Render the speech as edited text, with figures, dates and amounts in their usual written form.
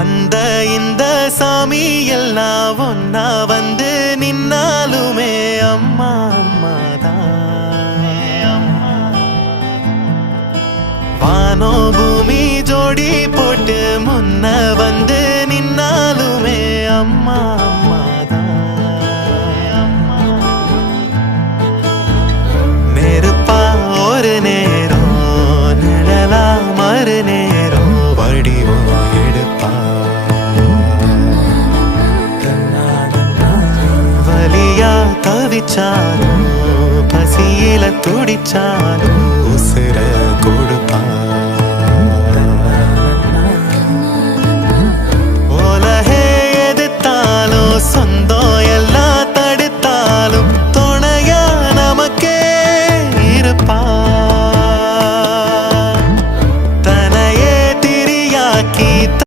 அந்த இந்த சாமி எல்லாம் ஒன்னா வந்து நின்னாலுமே அம்மா அம்மாதான். வானோ பூமி ஜோடி போட்டு முன்ன வந்து நின்னாலுமே அம்மா அம்மாதான். நெருப்பா ஒரு நேரம் நிழலா மறு நேரம் வடிவம் எடுப்பா. வலியா தவிச்சாலும் பசியில துடிச்சாலும் உசுர கொடுப்பா.